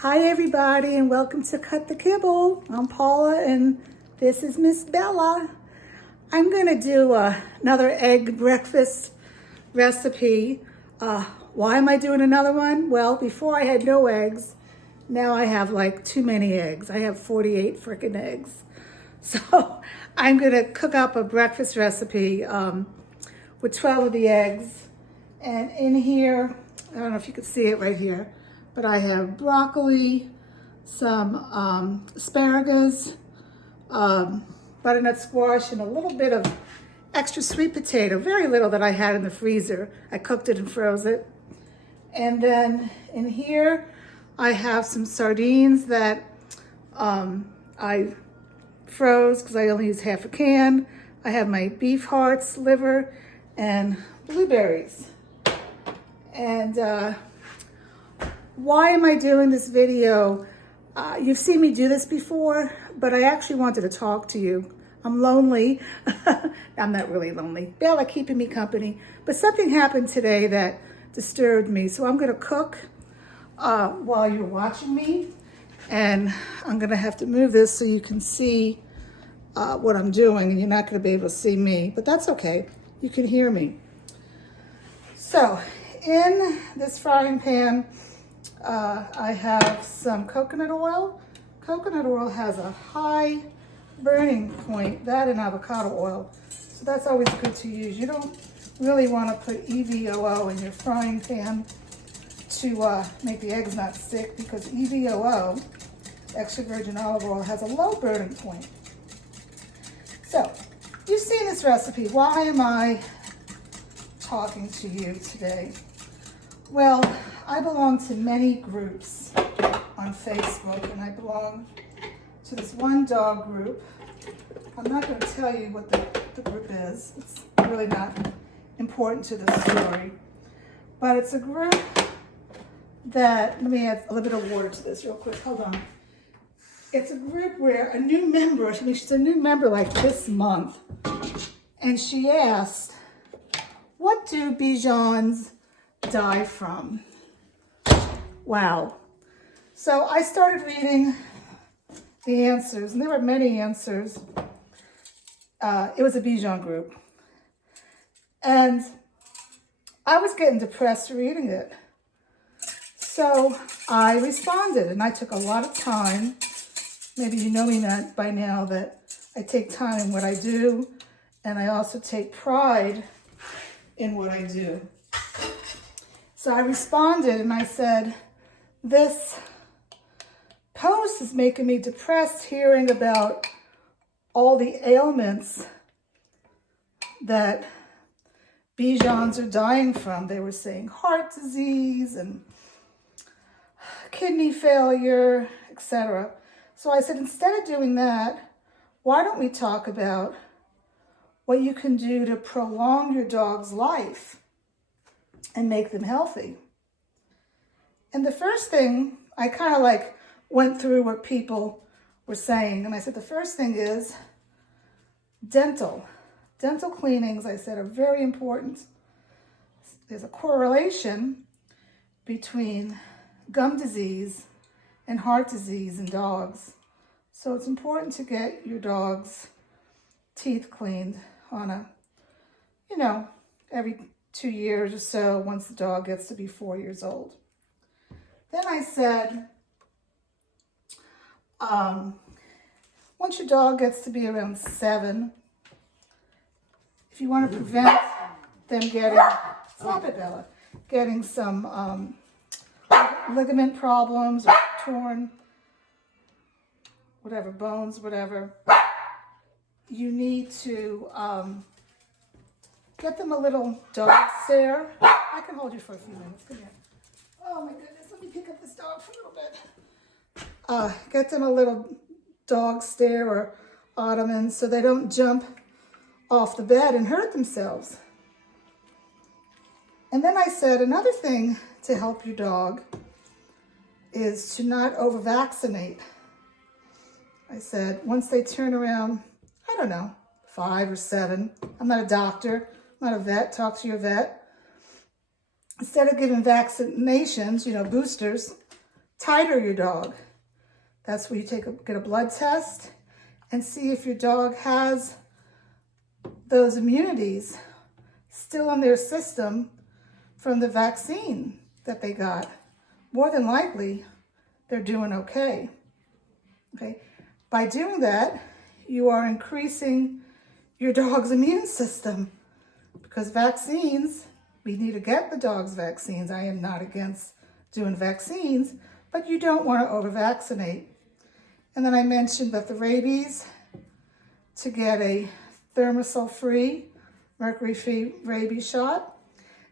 Hi everybody and welcome to Cut the Kibble. I'm Paula and this is Miss Bella. I'm gonna do another egg breakfast recipe. Why am I doing another one? Well, before I had no eggs. Now I have like too many eggs. I have 48 freaking eggs. So I'm gonna cook up a breakfast recipe with 12 of the eggs. And in here, I don't know if you can see it right here, but I have broccoli, some asparagus, butternut squash, and a little bit of extra sweet potato, very little that I had in the freezer. I cooked it and froze it. And then in here, I have some sardines that I froze because I only used half a can. I have my beef hearts, liver, and blueberries. And why am I doing this video? You've seen me do this before, but I actually wanted to talk to you. I'm lonely. I'm not really lonely. Bella keeping me company. But something happened today that disturbed me. So I'm going to cook while you're watching me. And I'm going to have to move this so you can see what I'm doing. And you're not going to be able to see me. But that's okay. You can hear me. So in this frying pan, I have some coconut oil. Coconut oil has a high burning point, that and avocado oil. So that's always good to use. You don't really want to put EVOO in your frying pan to make the eggs not stick, because EVOO, extra virgin olive oil, has a low burning point. So you've seen this recipe. Why am I talking to you today? Well, I belong to many groups on Facebook, and I belong to this one dog group. I'm not going to tell you what the group is. It's really not important to the story. But it's a group that, let me add a little bit of water to this real quick. Hold on. It's a group where a new member, she's a new member like this month, and she asked, what do Bichons die from? Wow. So I started reading the answers, and there were many answers. It was a Bichon group. And I was getting depressed reading it. So I responded, and I took a lot of time. Maybe you know me by now that I take time in what I do, and I also take pride in what I do. So I responded and I said, this post is making me depressed hearing about all the ailments that Bichons are dying from. They were saying heart disease and kidney failure, etc. So I said, instead of doing that, why don't we talk about what you can do to prolong your dog's life and make them healthy? And the first thing, I kind of like went through what people were saying. And I said, the first thing is dental. Dental cleanings, I said, are very important. There's a correlation between gum disease and heart disease in dogs. So it's important to get your dog's teeth cleaned on a, every 2 years or so, once the dog gets to be 4 years old. Then I said, once your dog gets to be around 7, if you want to prevent them getting, stop it, Bella, getting some ligament problems or torn, whatever, bones, whatever, you need to get them a little dog stare. I can hold you for a few minutes. Come here. Oh my goodness, let me pick up this dog for a little bit. Get them a little dog stare or ottoman so they don't jump off the bed and hurt themselves. And then I said another thing to help your dog is to not over-vaccinate. I said once they turn around, I don't know, 5 or 7. I'm not a doctor, I'm not a vet, talk to your vet. Instead of giving vaccinations, boosters, titer your dog. That's where you get a blood test and see if your dog has those immunities still in their system from the vaccine that they got. More than likely, they're doing okay. Okay. By doing that, you are increasing your dog's immune system, because vaccines, we need to get the dog's vaccines. I am not against doing vaccines, but you don't want to over-vaccinate. And then I mentioned that the rabies, to get a Thimerosal-free, mercury-free rabies shot.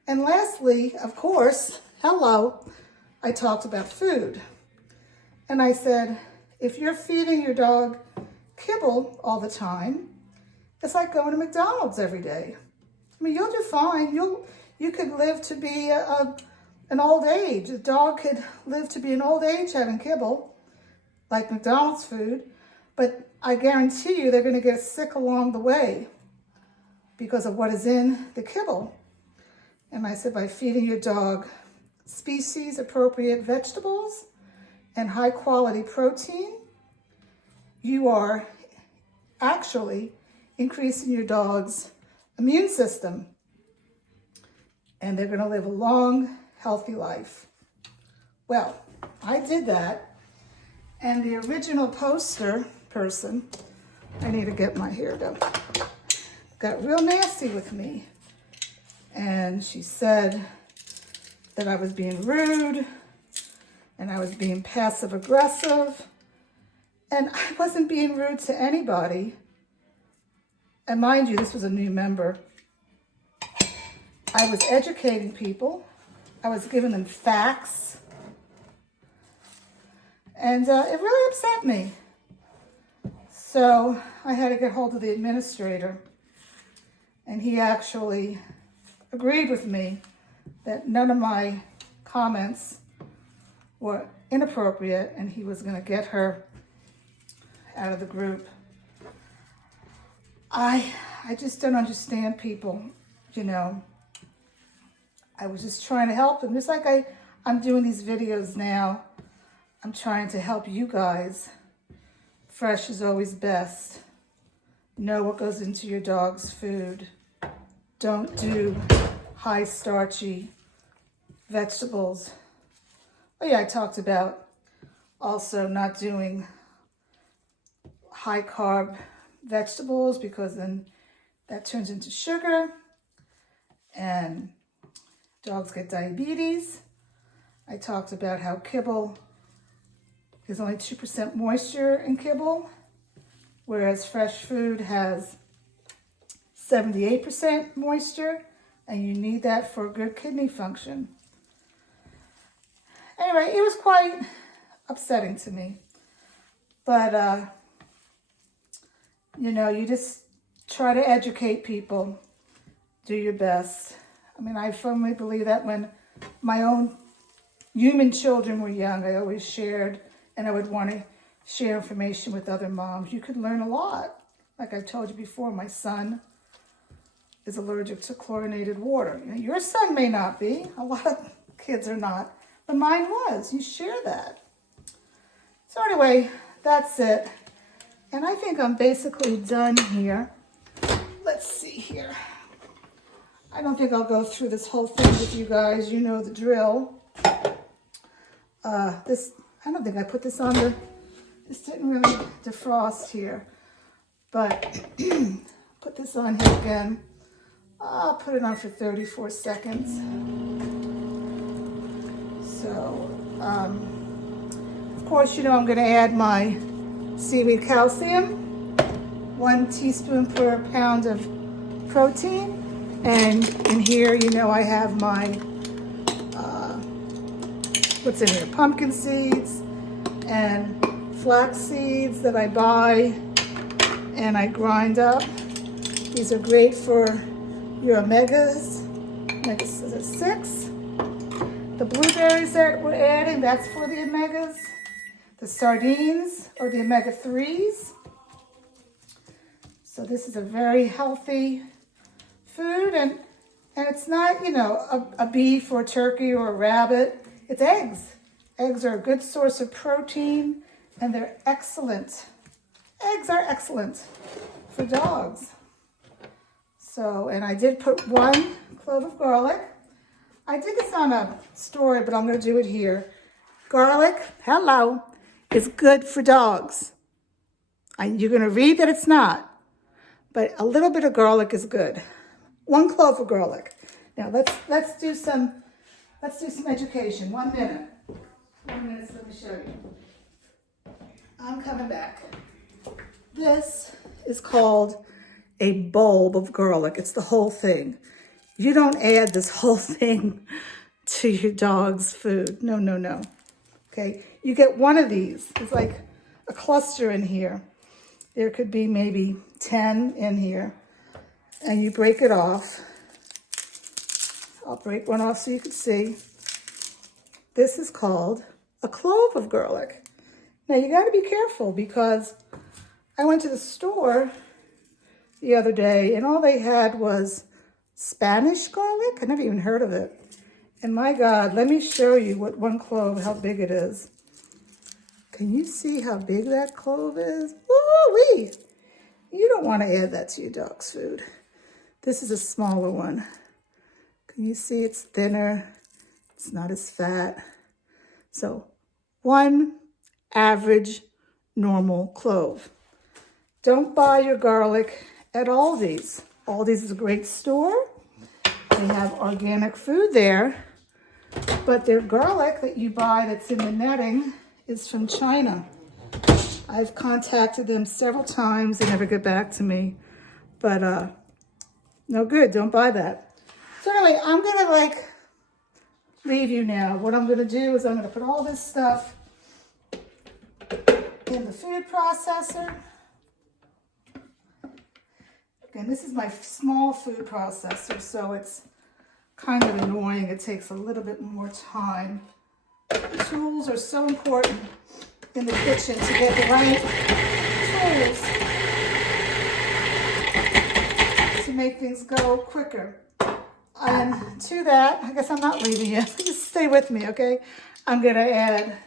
And lastly, of course, I talked about food. And I said, if you're feeding your dog kibble all the time, it's like going to McDonald's every day. I mean, you'll do fine. You could live to be an old age. A dog could live to be an old age having kibble, like McDonald's food, but I guarantee you they're going to get sick along the way because of what is in the kibble. And I said, by feeding your dog species appropriate vegetables and high quality protein, you are actually increasing your dog's immune system, and they're going to live a long, healthy life. Well, I did that, and the original poster person, I need to get my hair done, got real nasty with me, and she said that I was being rude and I was being passive aggressive, and I wasn't being rude to anybody. And mind you, this was a new member. I was educating people. I was giving them facts. And it really upset me. So I had to get hold of the administrator. And he actually agreed with me that none of my comments were inappropriate, and he was going to get her out of the group. I just don't understand people, you know. I was just trying to help them. Just like I'm doing these videos now, I'm trying to help you guys. Fresh is always best. Know what goes into your dog's food. Don't do high starchy vegetables. Oh yeah, I talked about also not doing high carb vegetables, because then that turns into sugar and dogs get diabetes. I talked about how kibble is only 2% moisture in kibble, whereas fresh food has 78% moisture, and you need that for good kidney function. Anyway, it was quite upsetting to me, but you know, you just try to educate people, do your best. I mean, I firmly believe that when my own human children were young, I always shared, and I would want to share information with other moms. You could learn a lot. Like I told you before, my son is allergic to chlorinated water. Your son may not be. A lot of kids are not, but mine was. You share that. So anyway, that's it. And I think I'm basically done here. Let's see here. I don't think I'll go through this whole thing with you guys. You know the drill. I don't think I put this on this didn't really defrost here. But put this on here again. I'll put it on for 34 seconds. So, of course, you know I'm going to add my seaweed calcium, 1 teaspoon per pound of protein. And in here, you know, I have my, what's in here? Pumpkin seeds and flax seeds that I buy and I grind up. These are great for your omegas, omega-6. The blueberries that we're adding, that's for the omegas. The sardines are the omega-3s. So this is a very healthy food, and it's not, you know, a beef or a turkey or a rabbit. It's eggs. Eggs are a good source of protein, and they're excellent. Eggs are excellent for dogs. So, and I did put 1 clove of garlic. I did this on a story, but I'm going to do it here. Garlic, hello, is good for dogs. You're going to read that it's not, but a little bit of garlic is good. 1 clove of garlic. Now let's do some education. 1 minute. 1 minute. So let me show you. I'm coming back. This is called a bulb of garlic. It's the whole thing. You don't add this whole thing to your dog's food. No, no, no. Okay, you get 1 of these. It's like a cluster in here. There could be maybe 10 in here. And you break it off. I'll break 1 off so you can see. This is called a clove of garlic. Now you got to be careful because I went to the store the other day and all they had was Spanish garlic. I never even heard of it. And my God, let me show you what 1 clove, how big it is. Can you see how big that clove is? Woo-wee! You don't want to add that to your dog's food. This is a smaller one. Can you see it's thinner? It's not as fat. So 1 average normal clove. Don't buy your garlic at Aldi's. Aldi's is a great store. They have organic food there, but their garlic that you buy that's in the netting is from China. I've contacted them several times. They never get back to me, but no good. Don't buy that. So anyway, I'm gonna leave you now. What I'm gonna do is I'm gonna put all this stuff in the food processor. And this is my small food processor, so it's kind of annoying. It takes a little bit more time. Tools are so important in the kitchen to get the right tools to make things go quicker. And to that, I guess I'm not leaving you. Just stay with me, okay? I'm going to add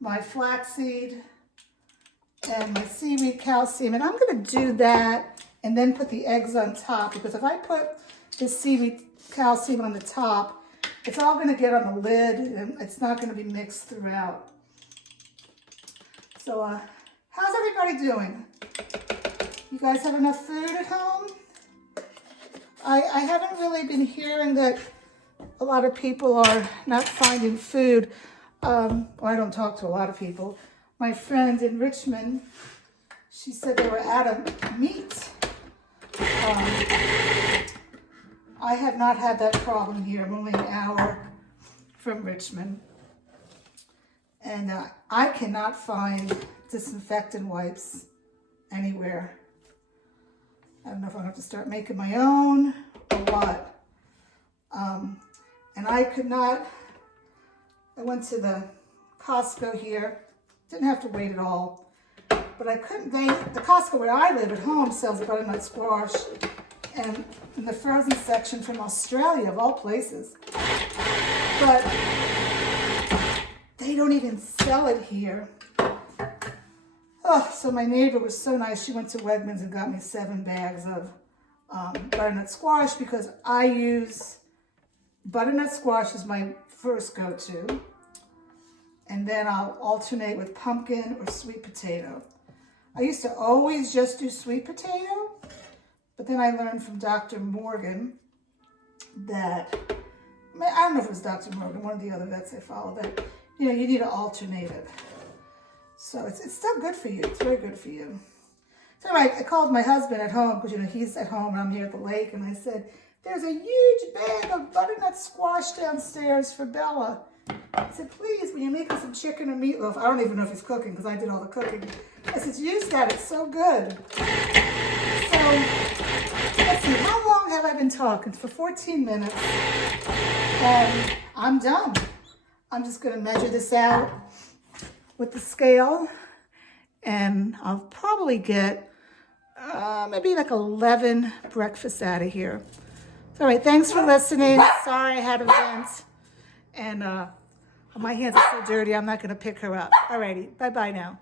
my flaxseed and my seaweed calcium, and I'm going to do that and then put the eggs on top, because if I put this seaweed calcium on the top, it's all going to get on the lid and it's not going to be mixed throughout. So how's everybody doing? You guys have enough food at home? I haven't really been hearing that a lot of people are not finding food. Well, I don't talk to a lot of people. My friend in Richmond, she said they were out of meat. I have not had that problem here. I'm only an hour from Richmond. And I cannot find disinfectant wipes anywhere. I don't know if I'm going to have to start making my own or what. And I could not, I went to the Costco here. Didn't have to wait at all. But I couldn't, the Costco where I live at home sells butternut squash. And in the frozen section from Australia, of all places. But they don't even sell it here. Oh, so my neighbor was so nice. She went to Wegmans and got me 7 bags of butternut squash, because I use butternut squash as my first go-to. And then I'll alternate with pumpkin or sweet potato. I used to always just do sweet potato, but then I learned from Dr. Morgan that, I don't know if it was Dr. Morgan, one of the other vets I follow, that you need to alternate it. So it's still good for you. It's very good for you. So anyway, I called my husband at home, because he's at home and I'm here at the lake, and I said, there's a huge bag of butternut squash downstairs for Bella. I said, please, when you're making some chicken or meatloaf, I don't even know if he's cooking because I did all the cooking. I said, use that, it's so good. So, let's see, how long have I been talking? For 14 minutes. And I'm done. I'm just going to measure this out with the scale. And I'll probably get maybe like 11 breakfasts out of here. All right, thanks for listening. Sorry I had a vent. And my hands are so dirty, I'm not going to pick her up. Alrighty, bye-bye now.